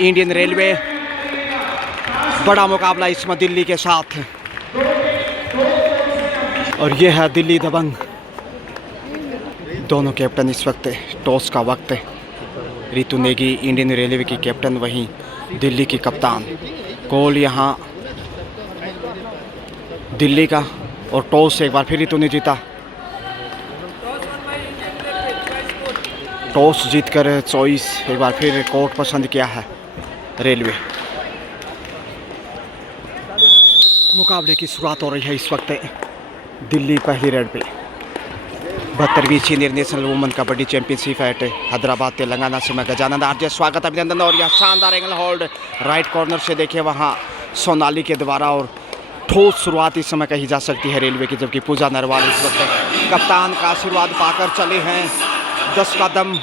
Indian railway बड़ा मुकाबला इसमें दिल्ली के साथ, और ये है दिल्ली दबंग। दोनों कैप्टन इस वक्त टॉस का वक्त है। रितु नेगी इंडियन रेलवे की कैप्टन, वहीं दिल्ली की कप्तान। कॉल यहाँ दिल्ली का, और टॉस एक बार फिर रितु ने जीता। टॉस जीतकर चॉइस एक बार फिर कोर्ट पसंद किया है रेलवे। मुकाबले की शुरुआत हो रही है इस वक्त। दिल्ली पहली रेड पे 72वीं senior national women kabaddi championship at Hyderabad Telangana से मैं गजानंद आरजे स्वागत अभिनंदन। और यह शानदार एंगल होल्ड राइट कॉर्नर से देखिए वहाँ सोनाली के द्वारा, और ठोस शुरुआत इस समय कही जा सकती है रेलवे की, जबकि पूजा नरवाल इस वक्त कप्तान का आशीर्वाद पाकर चले हैं। 10 का दम।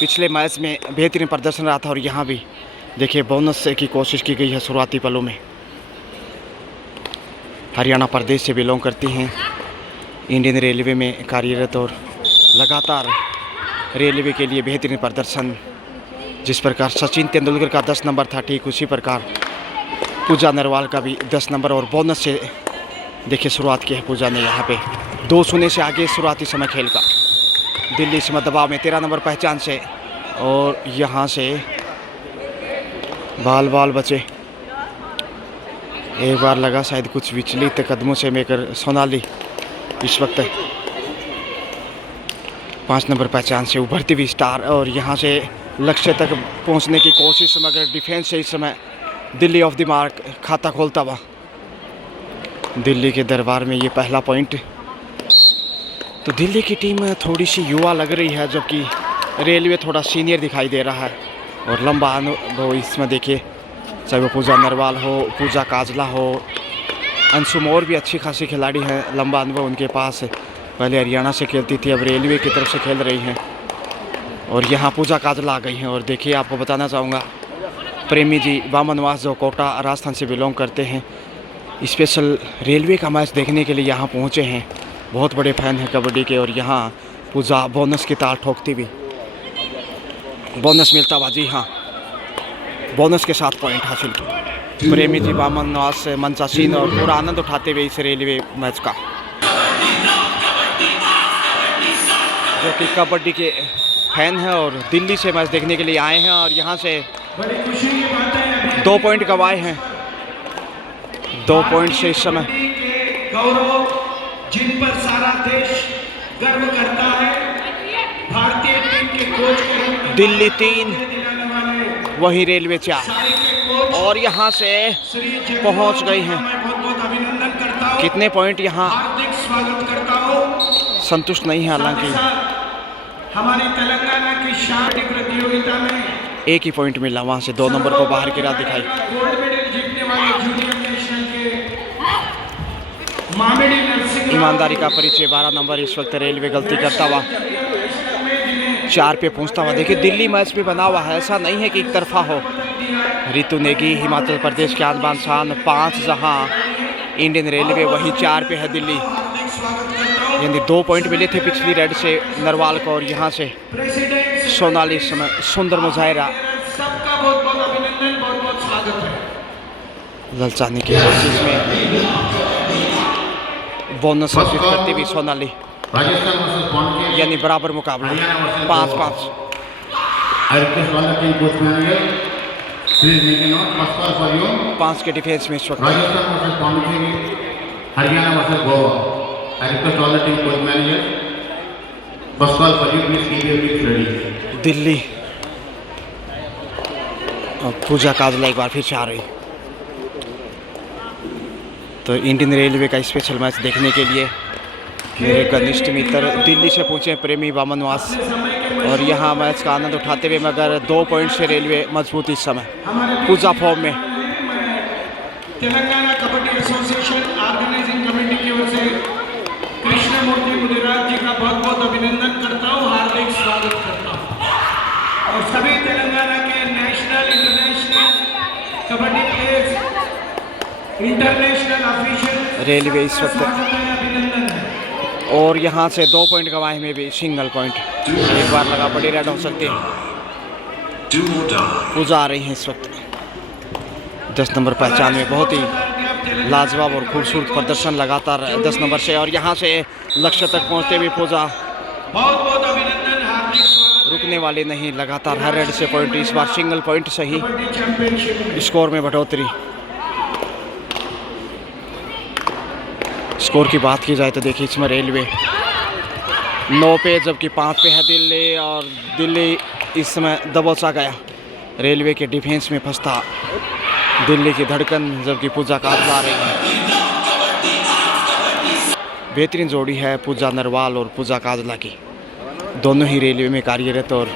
पिछले मैच में बेहतरीन प्रदर्शन रहा था, और यहाँ भी देखिए बोनस की कोशिश की गई है शुरुआती पलों में। हरियाणा प्रदेश से बिलोंग करती हैं, इंडियन रेलवे में कार्यरत, और लगातार रेलवे के लिए बेहतरीन प्रदर्शन। जिस प्रकार सचिन तेंदुलकर का 10 नंबर था, ठीक उसी प्रकार पूजा नरवाल का भी 10 नंबर, और बोनस से देखिए शुरुआत की है पूजा ने यहाँ पे 2-0 से आगे शुरुआती समय खेल का। दिल्ली इस समय दबाव में 13 नंबर पहचान से, और यहाँ से बाल बचे। एक बार लगा शायद कुछ विचलित कदमों से मेकर सोनाली इस वक्त 5 नंबर पहचान से उभरती हुई स्टार, और यहाँ से लक्ष्य तक पहुँचने की कोशिश, मगर डिफेंस से इस समय दिल्ली ऑफ द मार्क खाता खोलता हुआ। दिल्ली के दरबार में ये पहला पॉइंट। तो दिल्ली की टीम थोड़ी सी युवा लग रही है, जबकि रेलवे थोड़ा सीनियर दिखाई दे रहा है, और लंबा अनुभव इसमें देखिए, चाहे वो पूजा नरवाल हो, पूजा काजला हो, अंशु मोर भी अच्छी खासी खिलाड़ी हैं, लंबा अनुभव उनके पास है। पहले हरियाणा से खेलती थी, अब रेलवे की तरफ से खेल रही हैं, और यहाँ पूजा काजला आ गई हैं। और देखिए आपको बताना चाहूँगा, प्रेमी जी बामनवास जो कोटा राजस्थान से बिलोंग करते हैं, स्पेशल रेलवे का मैच देखने के लिए यहाँ पहुँचे हैं। बहुत बड़े फैन हैं कबड्डी के, और यहाँ पूजा बोनस की ताल ठोकती हुई, बोनस मिलता हुआ। जी हाँ, बोनस के साथ पॉइंट हासिल किया प्रेमी जी बामनवास मनसासीन, और पूरा आनंद उठाते हुए इस रेलवे मैच का, जो कि कबड्डी के फैन हैं और दिल्ली से मैच देखने के लिए आए हैं। और यहाँ से 2 पॉइंट गंवाए हैं, 2 पॉइंट से इस समय जिन पर सारा देश गर्व करता है, भारतीय टीम के कोच के रूप में दिल्ली 3 वहीं रेलवे 4, और यहाँ से पहुँच गई हैं। बहुत अभिनंदन करता हूँ, कितने पॉइंट यहाँ हार्दिक स्वागत करता हूँ। संतुष्ट नहीं है, हालांकि हमारी तेलंगाना की शादी प्रतियोगिता में एक ही पॉइंट मिला, वहाँ से 2 नंबर को बाहर की राह दिखाई। गोल्ड मेडल जीतने वाले जूनियर नेशनल के मामेडी नरसिंह ईमानदारी का परिचय 12 नंबर इस वक्त रेलवे गलती करता हुआ 4 पे पहुंचता हुआ। देखिए दिल्ली मैच भी बना हुआ है, ऐसा नहीं है कि एक तरफा हो। रितु नेगी हिमाचल प्रदेश के आन बान शान 5, जहां इंडियन रेलवे वही 4 पे है दिल्ली, यानी 2 पॉइंट मिले थे पिछली रेड से नरवाल को, और यहाँ से सोनाली इस समय सुंदर मुजाहिरा सबका बहुत अभिनंदन, बहुत स्वागत है। ललचाने की कोशिश में बोनस हासिल करती हुई सोनाली, यानी बराबर मुकाबला 5-5। 5 के डिफेंस में इस वक्त दिल्ली और पूजा काजला एक बार फिर से आ रही। तो इंडियन रेलवे का स्पेशल मैच देखने के लिए मेरे घनिष्ठ मित्र दिल्ली से पहुंचे प्रेमी बामनवास, और यहाँ मैच का आनंद उठाते हुए, मगर 2 पॉइंट से रेलवे मजबूत इस समय पूजा फॉर्म में। Telangana kabaddi association organising committee की ओर से कृष्णमूर्ति मुदिराज जी का बहुत अभिनंदन करता हूँ, हार्दिक स्वागत करता हूँ। और सभी तेलंगाना के national international kabaddi players, international official railway इस वक्त, और यहाँ से 2 पॉइंट गंवाए में भी सिंगल पॉइंट। एक बार लगा बड़ी रेड हो सकती है। पूजा आ रही है इस वक्त। 10 नंबर पहचान में बहुत ही लाजवाब और खूबसूरत प्रदर्शन लगातार 10 नंबर से, और यहाँ से लक्ष्य तक पहुँचते हुए पूजा बहुत बहुत अभिनंदन, हार्दिक स्वागत रुकने वाले नहीं, लगातार हर रेड से पॉइंट, इस बार सिंगल पॉइंट से ही कबड्डी चैंपियनशिप में। स्कोर में बढ़ोतरी। स्कोर की बात की जाए तो देखिए इसमें रेलवे 9 पे जबकि 5 पे है दिल्ली, और दिल्ली इस समय दबोच सा गया। रेलवे के डिफेंस में फंसता दिल्ली की धड़कन, जबकि पूजा काजला आ रही है। बेहतरीन जोड़ी है पूजा नरवाल और पूजा काजला की, दोनों ही रेलवे में कार्यरत, और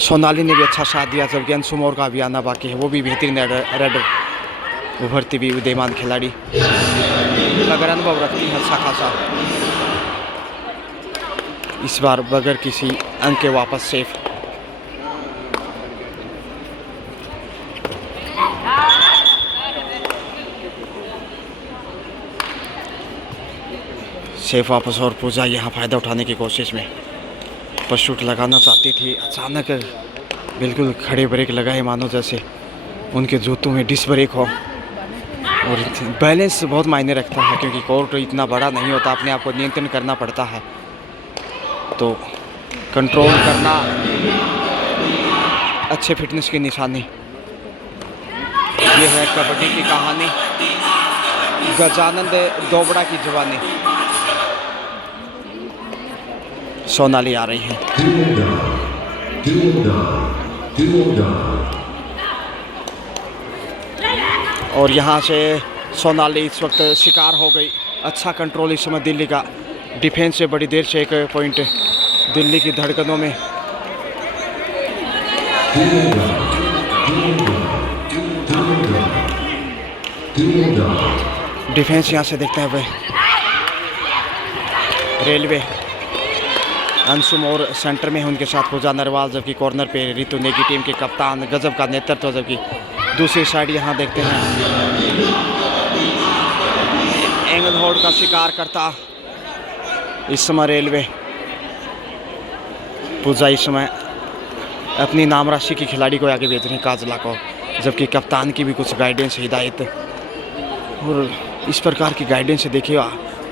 सोनाली ने भी अच्छा साथ दिया, जबकि अंशुमोर का भी आना बाकी है, वो भी बेहतरीन रेडर उभरती हुई उदयमान खिलाड़ी, अगर अनुभव रखती है अच्छा खासा। इस बार बगैर किसी अंक के वापस सेफ। सेफ वापस, और पूजा यहाँ फ़ायदा उठाने की कोशिश में पशुट लगाना चाहती थी, अचानक बिल्कुल खड़े ब्रेक लगाए मानो जैसे उनके जूतों में डिस्क ब्रेक हो। और बैलेंस बहुत मायने रखता है, क्योंकि कोर्ट इतना बड़ा नहीं होता, अपने आप को नियंत्रण करना पड़ता है, तो कंट्रोल करना अच्छे फिटनेस की निशानी। ये है कबड्डी की कहानी, गजानंद दोबड़ा की जवानी। सोनाली आ रही है, और यहाँ से सोनाली इस वक्त शिकार हो गई। अच्छा कंट्रोल इस समय दिल्ली का, डिफेंस से बड़ी देर से एक पॉइंट दिल्ली की धड़कनों में। डिफेंस यहाँ से देखते हुए रेलवे, अंशुम और सेंटर में है उनके साथ पूजा नरवाल, जबकि कॉर्नर पे रितु नेगी टीम के कप्तान, गजब का नेतृत्व। जबकि दूसरी साइड यहाँ देखते हैं एंगल होल्ड का शिकार करता इस समय रेलवे। पूजा इस समय अपनी नाम राशि की खिलाड़ी को आगे भेज रही काजला को, जबकि कप्तान की भी कुछ गाइडेंस हिदायत, और इस प्रकार की गाइडेंस से देखिए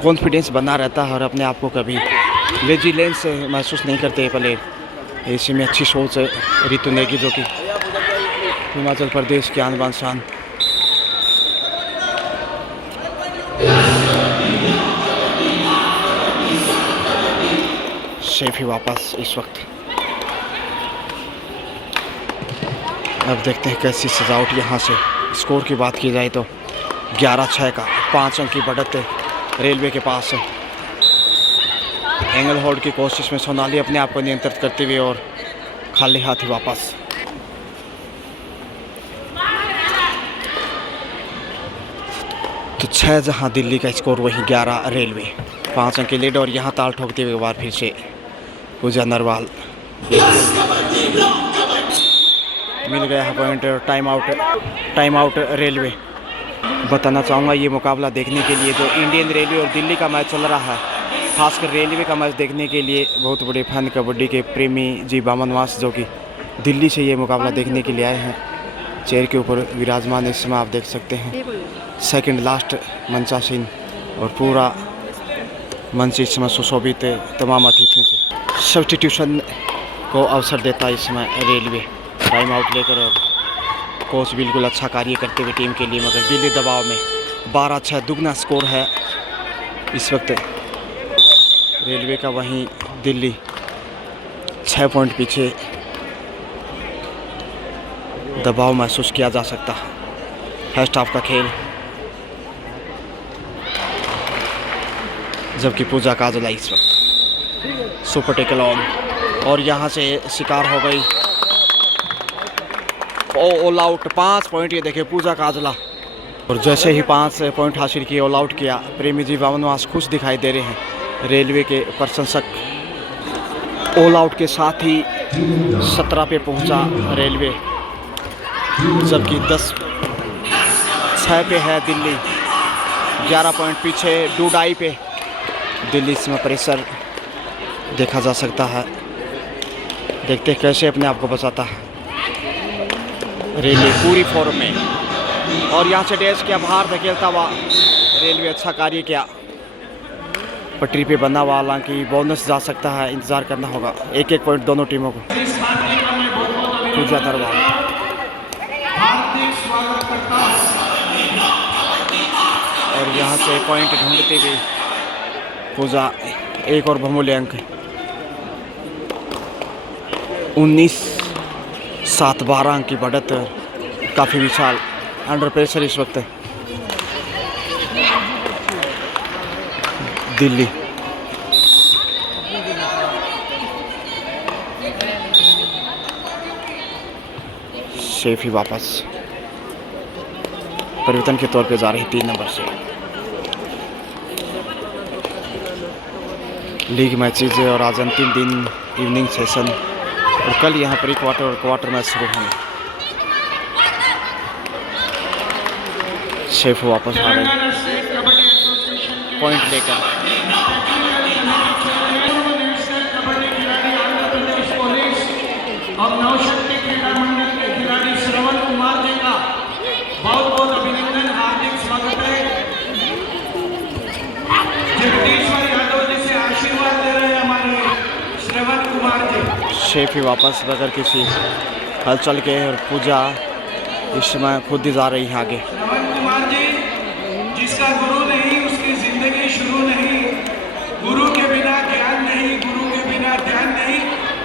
कॉन्फिडेंस बना रहता है, और अपने आप को कभी लेजीलेंस महसूस नहीं करते प्लेयर। ऐसे में अच्छी सोच है रितु नेगी, जो कि हिमाचल प्रदेश की आन बान शान। सेफ ही वापस इस वक्त। अब देखते हैं कैसी सजावट यहाँ से। स्कोर की बात की जाए तो 11-6 का 5 अंक की बढ़त रेलवे के पास है। एंगल होल्ड की कोशिश में सोनाली अपने आप को नियंत्रित करते हुए, और खाली हाथ ही वापस। तो 6 जहां दिल्ली का स्कोर, वहीं 11 रेलवे, 5 अंक की लीड। और यहाँ ताल ठोकते हुए बार फिर से पूजा नरवाल, मिल गया है पॉइंट। Time out railway. बताना चाहूँगा ये मुकाबला देखने के लिए जो इंडियन रेलवे और दिल्ली का मैच चल रहा है, खासकर रेलवे का मैच देखने के लिए बहुत बड़े फैन कबड्डी के प्रेमी जी बामनवास, जो कि दिल्ली से ये मुकाबला देखने के लिए आए हैं, चेयर के ऊपर विराजमान इस समय आप देख सकते हैं। सेकंड लास्ट मंचासीन, और पूरा मंच इस समय सुशोभित तमाम अतिथियों से। सब्स्टिट्यूशन को अवसर देता है इस समय रेलवे, टाइम आउट लेकर, और कोच बिल्कुल अच्छा कार्य करते हुए टीम के लिए। मगर दिल्ली दबाव में 12-6 दुगना स्कोर है इस वक्त रेलवे का, वहीं दिल्ली 6 पॉइंट पीछे। दबाव महसूस किया जा सकता है। फर्स्ट हाफ का खेल, जबकि पूजा काजला इस वक्त सुपर टेकल ऑन, और यहाँ से शिकार हो गई ऑल आउट। 5 पॉइंट ये देखे पूजा काजला, और जैसे ही 5 पॉइंट हासिल किए, ऑल आउट किया, प्रेमी जी बामनवास खुश दिखाई दे रहे हैं। रेलवे के प्रशंसक ऑल आउट के साथ ही 17 पे पहुंचा रेलवे, जबकि 10-6 पे है दिल्ली, 11 पॉइंट पीछे डूडाई पे दिल्ली। इसमें प्रेशर देखा जा सकता है, देखते कैसे अपने आप को बचाता है रेलवे पूरी फॉर्म में, और यहाँ से डैश किया बाहर धकेलता हुआ रेलवे, अच्छा कार्य किया। पटरी पे बना हुआ, हालांकि बोनस जा सकता है, इंतज़ार करना होगा। एक एक पॉइंट दोनों टीमों को। पूजा दरबार और यहाँ से पॉइंट ढूंढते हुए पूजा, एक और बहुमूल्य अंक 19-7-12 अंक की बढ़त, काफ़ी विशाल अंडर प्रेशर इस वक्त दिल्ली। शेफी वापस परिवर्तन के तौर पे जा रही 3 नंबर से। लीग मैचेज और आज अंतिम दिन इवनिंग सेशन, और कल यहाँ प्री क्वार्टर और क्वार्टर मैच शुरू होंगे। शेफ वापस आ रहे पॉइंट लेकर। और नवशक्ति क्रीड़ा मंडल के खिलाड़ी श्रवण कुमार जी का बहुत बहुत अभिनंदन, हार्दिक स्वागत है। जगदीश्वर यादव जी से आशीर्वाद ले रहे हैं हमारे श्रवण कुमार जी। शेफ ही वापस बगैर किसी हलचल के, और पूजा इस समय खुद ही जा रही है आगे। श्रवण कुमार जी, जिसका गुरु नहीं उसकी जिंदगी शुरू नहीं, गुरु के बिना ज्ञान नहीं, गुरु के बिना ध्यान नहीं।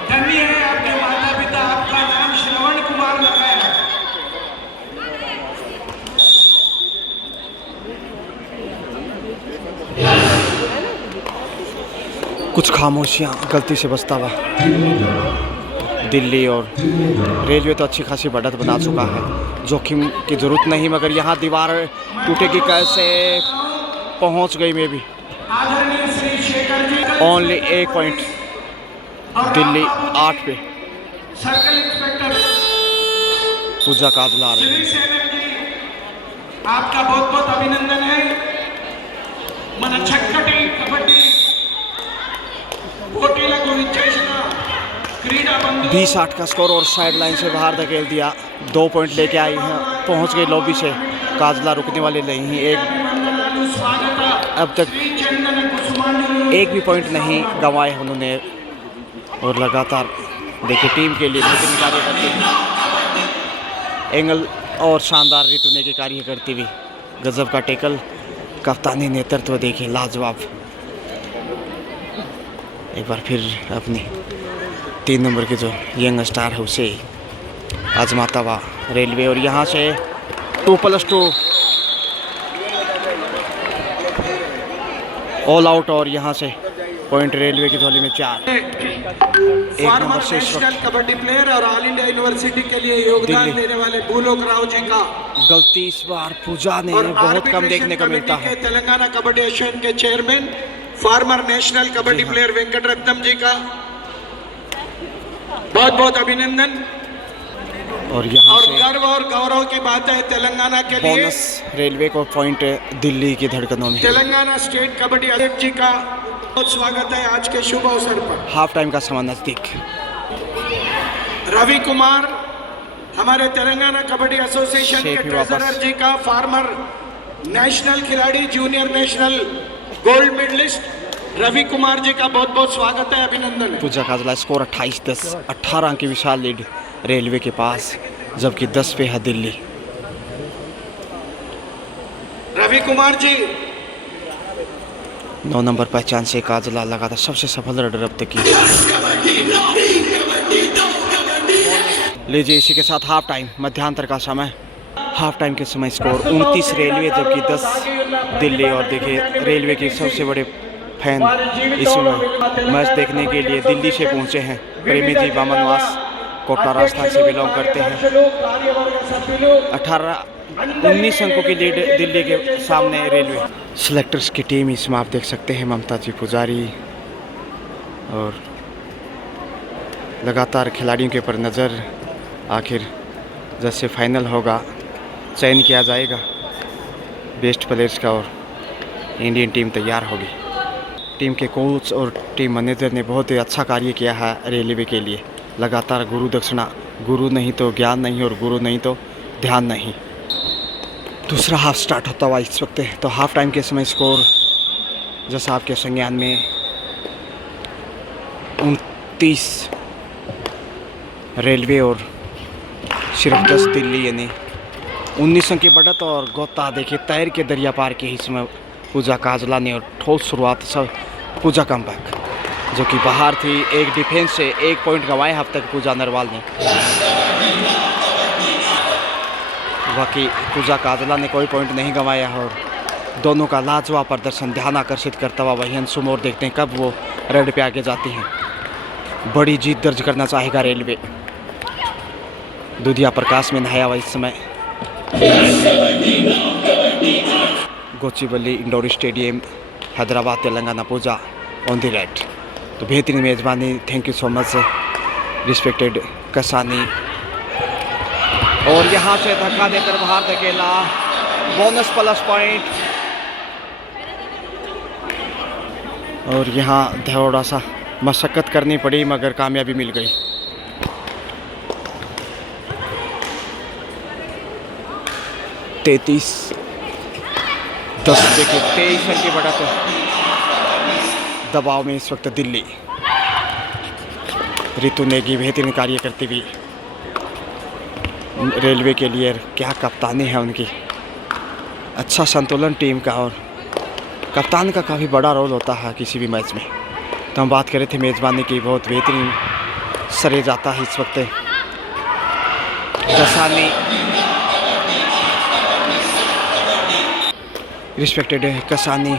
धन्य है आपके माता पिता, आपका नाम श्रवण कुमार लगाया है। कुछ खामोशियाँ गलती से बचता हुआ दिल्ली, और रेलवे तो अच्छी खासी बढ़त बना चुका है, जोखिम की जरूरत नहीं। मगर यहाँ दीवार टूटेगी कैसे, पहुँच गई में भी। आदरणीय श्री शेखर जी, ओनली 1 पॉइंट दिल्ली 8 पे। सर्कल इंस्पेक्टर पूजा काजला आ रही है। श्री सेनन जी, आपका बहुत बहुत अभिनंदन है। मन छक्कटी कबड्डी పోటీలకు విచ్చేసిన क्रीडा बंधु 20-8 का स्कोर, और साइड लाइन से बाहर धकेल दिया। 2 पॉइंट लेके आई है, पहुंच गई लॉबी से। काजला रुकने वाले नहीं, अब तक एक भी पॉइंट नहीं गंवाए उन्होंने, और लगातार देखिए टीम के लिए बेहतरीन कार्य करते हुए एंगल और शानदार रितुने के कार्य करती हुई। गजब का टेकल, कप्तानी नेतृत्व देखिए लाजवाब। एक बार फिर अपनी 3 नंबर के जो यंग स्टार है उसे आजमाता हुआ रेलवे, और यहाँ से 2+2 ऑल आउट, और यहाँ से पॉइंट रेलवे की झोली में 4। फॉर्मर नेशनल कबड्डी प्लेयर और ऑल इंडिया यूनिवर्सिटी के लिए योगदान देने वाले भूलोक राव जी का गलती इस बार पूजा ने बहुत कम देखने को मिलता है। तेलंगाना कबड्डी एसोसिएशन के chairman former national kabaddi player Venkat Ratnam ji का बहुत बहुत अभिनंदन। और यहाँ और से गर्व और गौरव की बात है तेलंगाना के लिए, बोनस रेलवे को पॉइंट दिल्ली की धड़कनों में। तेलंगाना स्टेट कबड्डी अध्यक्ष जी का बहुत स्वागत है आज के शुभ अवसर पर। हाफ टाइम का समय नजदीक। रवि कुमार हमारे तेलंगाना कबड्डी एसोसिएशन के शेख भी वापस। ट्रेजरर जी का, फार्मर नेशनल खिलाड़ी, junior national gold medallist Ravi Kumar ji का बहुत बहुत स्वागत है, अभिनंदन है। पूजा काजला स्कोर 28-10, 18 अंक की विशाल लीड रेलवे के पास, जबकि 10 पे है दिल्ली। रवि कुमार जी 9 नंबर पहचान से काजला लगातार सबसे सफल रनर अब तक की। लीजिए इसी के साथ हाफ टाइम, मध्यांतर का समय। हाफ टाइम के समय स्कोर 29 रेलवे जबकि 10 दिल्ली। और देखिए रेलवे के सबसे बड़े फैन इस समय मैच देखने के लिए दिल्ली से पहुंचे हैं। प्रेमी जी बामनवास कोटा राजस्थान से बिलोंग करते हैं। 19 अंकों की लीड दिल्ली के सामने रेलवे। सिलेक्टर्स की टीम इसमें आप देख सकते हैं, ममता जी पुजारी, और लगातार खिलाड़ियों के ऊपर नज़र। आखिर जैसे फाइनल होगा चयन किया जाएगा बेस्ट प्लेयर्स का, और इंडियन टीम तैयार होगी। टीम के कोच और टीम मैनेजर ने बहुत ही अच्छा कार्य किया है रेलवे के लिए। लगातार गुरु दक्षिणा गुरु नहीं तो ज्ञान नहीं और गुरु नहीं तो ध्यान नहीं। दूसरा हाफ स्टार्ट होता हुआ इस वक्त। तो हाफ टाइम के समय स्कोर जैसा आपके संज्ञान में 29 रेलवे और सिर्फ 10 दिल्ली, यानी 19 अंक की बढ़त। और गोता देखिए तैर के दरिया पार के हिस्से में पूजा काजला ने, और ठोस शुरुआत सब पूजा कमबैक जो कि बाहर थी। एक डिफेंस से 1 पॉइंट गंवाए अब तक पूजा नरवाल ने। बाकी पूजा काजला ने कोई पॉइंट नहीं गंवाया और दोनों का लाजवाब प्रदर्शन ध्यान आकर्षित करता हुआ वही अंशुम और देखते हैं कब वो रेड पे आगे जाती हैं। बड़ी जीत दर्ज करना चाहेगा रेलवे। दुधिया प्रकाश में नहाया हुआ इस समय Gachibowli indoor stadium, Hyderabad, Telangana. Pooja on the raid. तो बेहतरीन मेज़बानी, thank you so much respected Kasani. और यहाँ से धक्का देकर बाहर धकेला, बोनस प्लस पॉइंट। और यहाँ थोड़ा सा मशक्क़त करनी पड़ी मगर कामयाबी मिल गई। तैंतीस 10 देखिए 23 रन की बढ़त दबाव में इस वक्त दिल्ली। रितु नेगी बेहतरीन कार्य करती हुई रेलवे के लिए। क्या कप्तानी है उनकी, अच्छा संतुलन टीम का, और कप्तान का काफ़ी बड़ा रोल होता है किसी भी मैच में। तो हम बात कर रहे थे मेज़बानी की, बहुत बेहतरीन सरे जाता है इस वक्त Kasani. Respected Kasani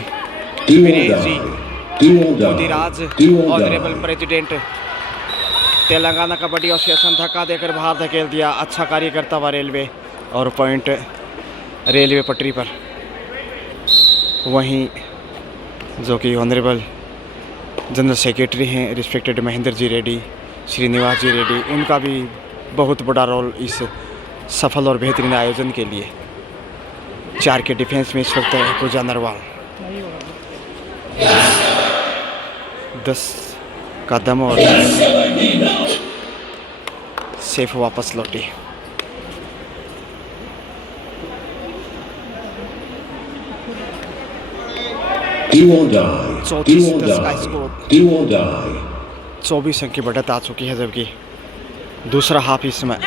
Mudiraj, honourable president Telangana kabaddi association, धक्का देकर बाहर धकेल दिया। अच्छा कार्य करता हुआ रेलवे और पॉइंट रेलवे पटरी पर। वहीं जो कि ऑनरेबल जनरल सेक्रेटरी हैं रिस्पेक्टेड महेंद्र जी रेड्डी, श्रीनिवास जी रेड्डी, उनका भी बहुत बड़ा रोल इस सफल और बेहतरीन आयोजन के लिए। 4 के डिफेंस में इस वक्त पूजा नरवाल 10 कदम और सेफ वापस लौटी। चौंतीस 10 का स्कोर, 24 अंक की बढ़त आ चुकी है। जबकि दूसरा हाफ इस समय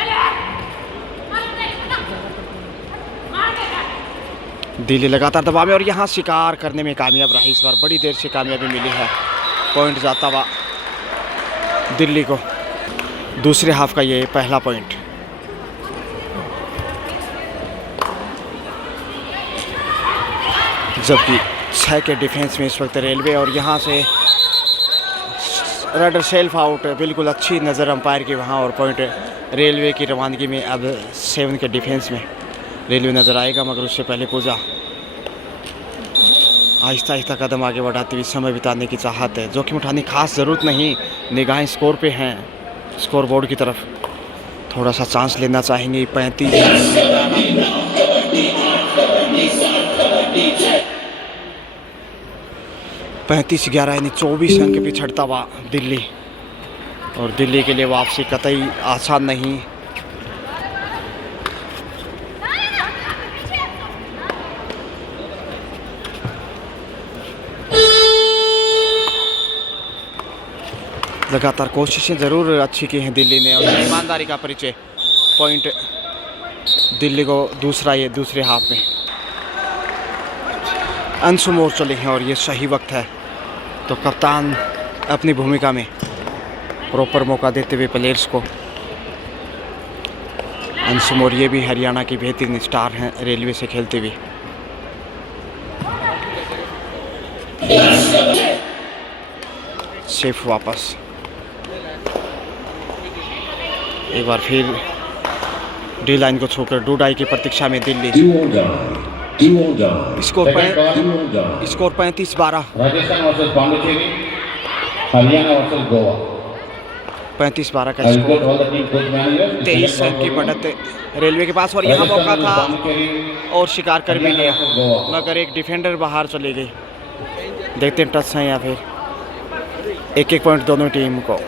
दिल्ली लगातार दबाव में और यहाँ शिकार करने में कामयाब रही। इस बार बड़ी देर से कामयाबी मिली है। पॉइंट जाता हुआ दिल्ली को। दूसरे हाफ का ये पहला पॉइंट। जबकि 6 के डिफेंस में इस वक्त रेलवे और यहाँ से रडर सेल्फ आउट, बिल्कुल अच्छी नज़र अंपायर की वहाँ। और पॉइंट रेलवे की रवानगी में। अब 7 के डिफेंस में रेलवे नज़र आएगा मगर उससे पहले पूजा आहिस्ता आहिस्ता कदम आगे बढ़ाती हुई समय बिताने की चाहत है। जोखिम उठाने की खास ज़रूरत नहीं, निगाहें स्कोर पे हैं, स्कोर बोर्ड की तरफ। थोड़ा सा चांस लेना चाहेंगे। 35-11 यानी 24 अंक पिछड़ता हुआ दिल्ली। और दिल्ली के लिए वापसी कतई आसान नहीं। लगातार कोशिशें ज़रूर अच्छी की हैं दिल्ली ने और ईमानदारी का परिचय। पॉइंट दिल्ली को दूसरे हाफ में। अंशुम और चले हैं और ये सही वक्त है। तो कप्तान अपनी भूमिका में प्रॉपर मौका देते हुए प्लेयर्स को। अंशुम और ये भी हरियाणा की बेहतरीन स्टार हैं रेलवे से खेलते हुए। सेफ वापस। एक बार फिर डी लाइन को छोड़कर डूडाई की प्रतीक्षा में Delhi. Score 35-12। Rajasthan versus Pondicherry, Haryana versus Goa. 35-12 का स्कोर। 23 अंक की बढ़त रेलवे के पास और यहाँ मौका था और शिकार कर भी लिया मगर एक डिफेंडर बाहर चली गई। देखते हैं टच है या फिर 1-1 पॉइंट दोनों टीम को।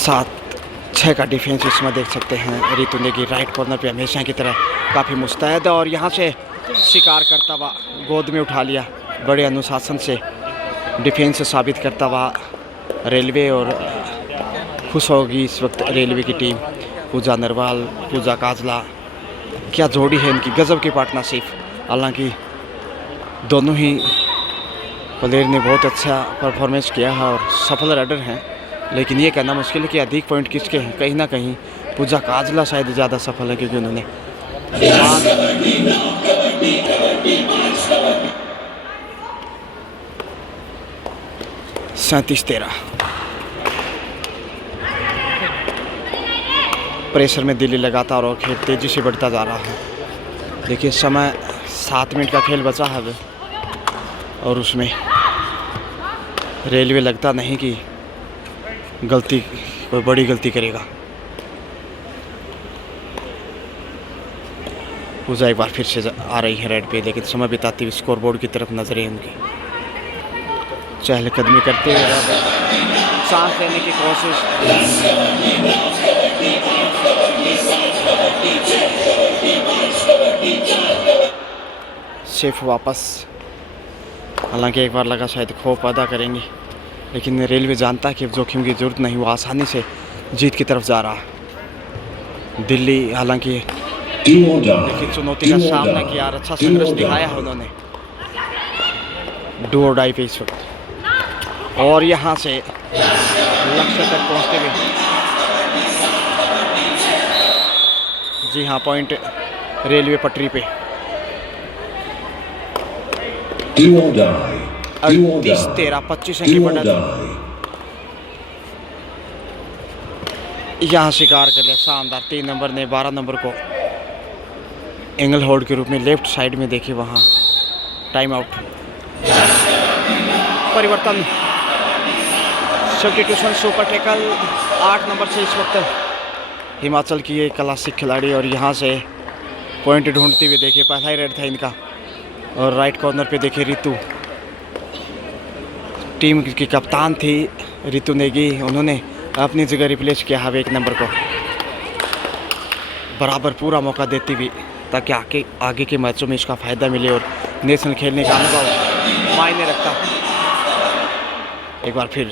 7-6 का डिफेंस इसमें देख सकते हैं। रितु नेगी राइट कॉर्नर पे हमेशा की तरह काफ़ी मुस्तैद और यहाँ से शिकार करता हुआ गोद में उठा लिया। बड़े अनुशासन से डिफेंस साबित करता हुआ रेलवे, और खुश होगी इस वक्त रेलवे की टीम। पूजा नरवाल, पूजा काजला, क्या जोड़ी है इनकी, गजब की पार्टनरशिप। हालांकि दोनों ही प्लेयर ने बहुत अच्छा परफॉर्मेंस किया है और सफल राइडर हैं, लेकिन ये कहना मुश्किल है कि अधिक पॉइंट किसके हैं। कहीं ना कहीं पूजा काजला शायद ज़्यादा सफल है, क्योंकि उन्होंने 37-13 प्रेशर में दिल्ली लगातार और खेल तेज़ी से बढ़ता जा रहा है। देखिए समय 7 मिनट का खेल बचा है और उसमें रेलवे लगता नहीं कि गलती, कोई बड़ी गलती करेगा। पूजा एक बार फिर से आ रही है रेड पे, लेकिन समय बिताती हुई स्कोर बोर्ड की तरफ नजरें उनकी। चहलकदमी करते हुए सांस लेने की कोशिश, सिर्फ वापस। हालांकि एक बार लगा शायद खौफ अदा करेंगे, लेकिन रेलवे जानता है कि जोखिम की जरूरत नहीं, वो आसानी से जीत की तरफ जा रहा है। दिल्ली हालांकि देखिए चुनौती का सामना किया और अच्छा संघर्ष दिखाया है उन्होंने डू और डाई पे इस वक्त। और यहाँ से लक्ष्य तक पहुँचते हुए, जी हाँ, पॉइंट रेलवे पटरी पे। 38-13 25 अंक की बढ़त। यहाँ शिकार कर लिया शानदार। 3 नंबर ने 12 नंबर को एंगल होल्ड के रूप में लेफ्ट साइड में देखिए, वहाँ टाइम आउट। परिवर्तन, सब्स्टिट्यूशन, सुपर टैकल। 8 नंबर से इस वक्त हिमाचल की ये क्लासिक खिलाड़ी, और यहाँ से पॉइंट ढूंढती हुई देखिए, पहला ही रेड था इनका। और राइट कॉर्नर पे देखिए रितु, टीम की कप्तान थी रितु नेगी, उन्होंने अपनी जगह रिप्लेस किया है 1 नंबर को। बराबर पूरा मौका देती हुई, ताकि आगे के मैचों में इसका फ़ायदा मिले और नेशनल खेलने का अनुभव मायने रखता। एक बार फिर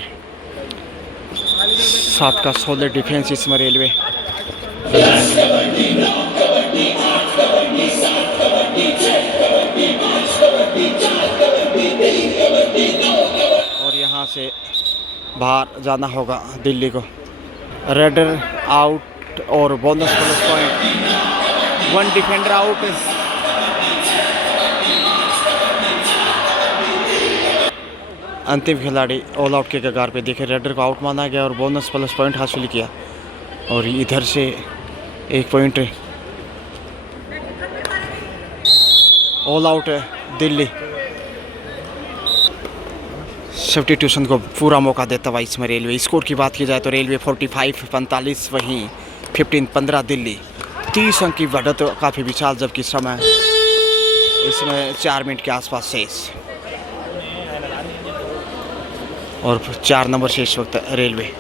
7 का सॉलिड डिफेंस इसमें रेलवे। और यहाँ से बाहर जाना होगा दिल्ली को। रेडर आउट और bonus plus point. 1 defender out. अंतिम खिलाड़ी ऑल आउट के कगार पे देखे, रेडर को आउट माना गया और बोनस प्लस पॉइंट हासिल किया। और इधर से 1 पॉइंट ऑल आउट है दिल्ली। सब्स्टिट्यूशन को पूरा मौका देता हुआ इसमें रेलवे। स्कोर की बात की जाए तो रेलवे 45-45, वहीं 15-15 दिल्ली। 30 अंक की बढ़त काफ़ी विशाल, जबकि समय इसमें 4 मिनट के आसपास शेष। और 4 नंबर से इस वक्त रेलवे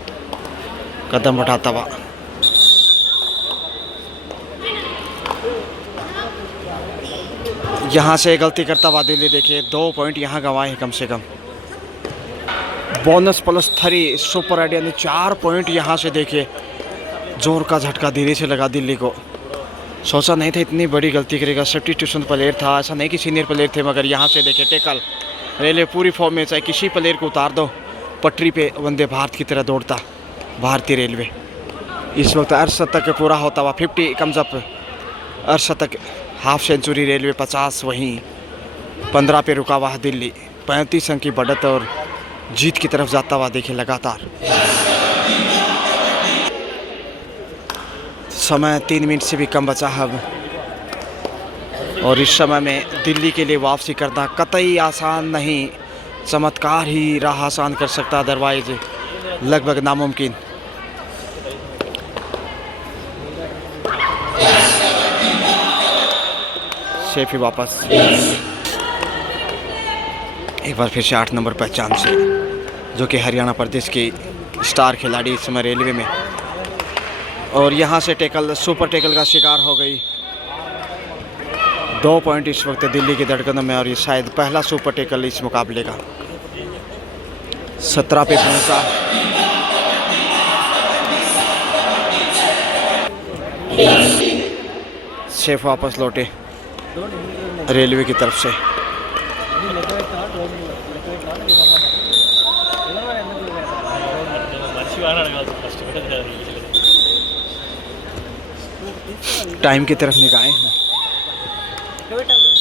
कदम उठाता हुआ। यहाँ से गलती करता हुआ दिल्ली देखिए, 2 पॉइंट यहाँ गंवाए हैं कम से कम। बोनस प्लस 3 सुपर आइडिया ने 4 पॉइंट यहाँ से देखिए, जोर का झटका धीरे से लगा दिल्ली को। सोचा नहीं था इतनी बड़ी गलती करेगा। सब्स्टिट्यूशन प्लेयर था, ऐसा नहीं कि सीनियर प्लेयर थे, मगर यहाँ से देखिए टैकल। रेलवे पूरी फॉर्म में, चाहे किसी प्लेयर को उतार दो, पटरी पे वंदे भारत की तरह दौड़ता भारतीय रेलवे। इस वक्त अर्धशतक पूरा होता हुआ, 50 कम्स अप, अर्धशतक, हाफ सेंचुरी रेलवे 50, वहीं 15 पे रुका हुआ है दिल्ली। 35 अंक की बढ़त और जीत की तरफ जाता हुआ देखिए लगातार। समय 3 मिनट से भी कम बचा है अब, और इस समय में दिल्ली के लिए वापसी करना कतई आसान नहीं। चमत्कार ही राह आसान कर सकता, अदरवाइज लगभग नामुमकिन। शेफी वापस एक बार फिर से 8 नंबर पहचान से, जो कि हरियाणा प्रदेश की स्टार खिलाड़ी इस समय रेलवे में। और यहाँ से टेकल, सुपर टेकल का शिकार हो गई। 2 पॉइंट इस वक्त दिल्ली की धड़कनों में, और ये शायद पहला सुपर टेकल इस मुकाबले का। 17 पे पहुंचा। शेफ वापस लौटे रेलवे की तरफ से। टाइम की तरफ निगाहें हैं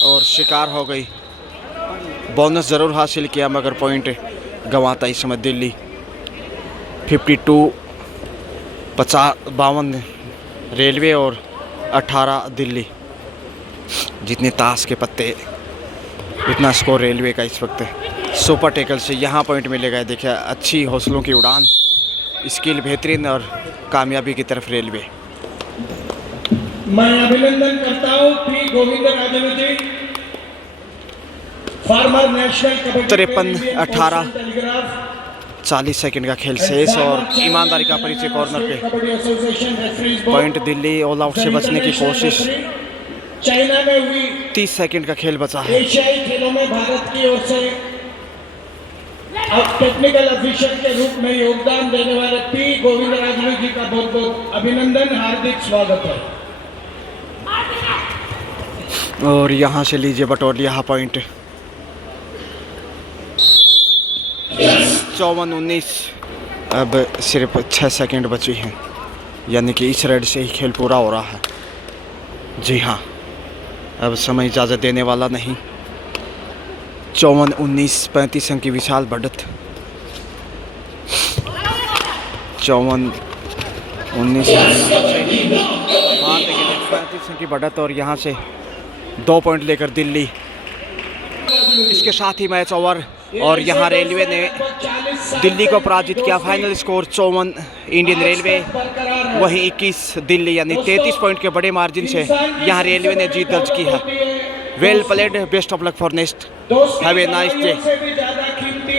और शिकार हो गई। बोनस ज़रूर हासिल किया मगर पॉइंट गंवाता इस समय दिल्ली। 52 रेलवे और 18 दिल्ली। जितने ताश के पत्ते उतना स्कोर रेलवे का इस वक्त। सुपर टेकल से यहाँ पॉइंट मिलेगा। देखिए अच्छी हौसलों की उड़ान, स्किल बेहतरीन और कामयाबी की तरफ रेलवे। मैं अभिनंदन करता हूँ पी गोविंदराजन जी, फार्मर नेशनल कबड्डी 53-18 40 सेकंड का खेल शेष और ईमानदारी का परिचय कॉर्नर पे। पॉइंट दिल्ली, ऑल आउट से बचने की कोशिश। चाइना में हुई 30 सेकंड का खेल बचा है। एशियाई खेलों में भारत की ओर से अब टेक्निकल ऑफिसर के रूप में योगदान देने वाले पी गोविंदराजन जी का बहुत बहुत अभिनंदन, हार्दिक स्वागत है। और यहाँ से लीजिए बटोर लिया पॉइंट। 54-19। अब सिर्फ 6 सेकंड बची हैं, यानी कि इस रेड से ही खेल पूरा हो रहा है। जी हाँ, अब समय इजाज़त देने वाला नहीं। 54-19, 35 अंक की विशाल बढ़त। 54-19 35 अंक की बढ़त। और यहाँ से 2 पॉइंट लेकर दिल्ली। इसके साथ ही मैच ओवर। और यहाँ रेलवे ने दिल्ली को पराजित किया। फाइनल स्कोर 54 इंडियन रेलवे, वहीं 21 दिल्ली, यानी 33 पॉइंट के बड़े मार्जिन से यहाँ रेलवे ने जीत दर्ज की है। Well played, best of luck for next. Have a nice day.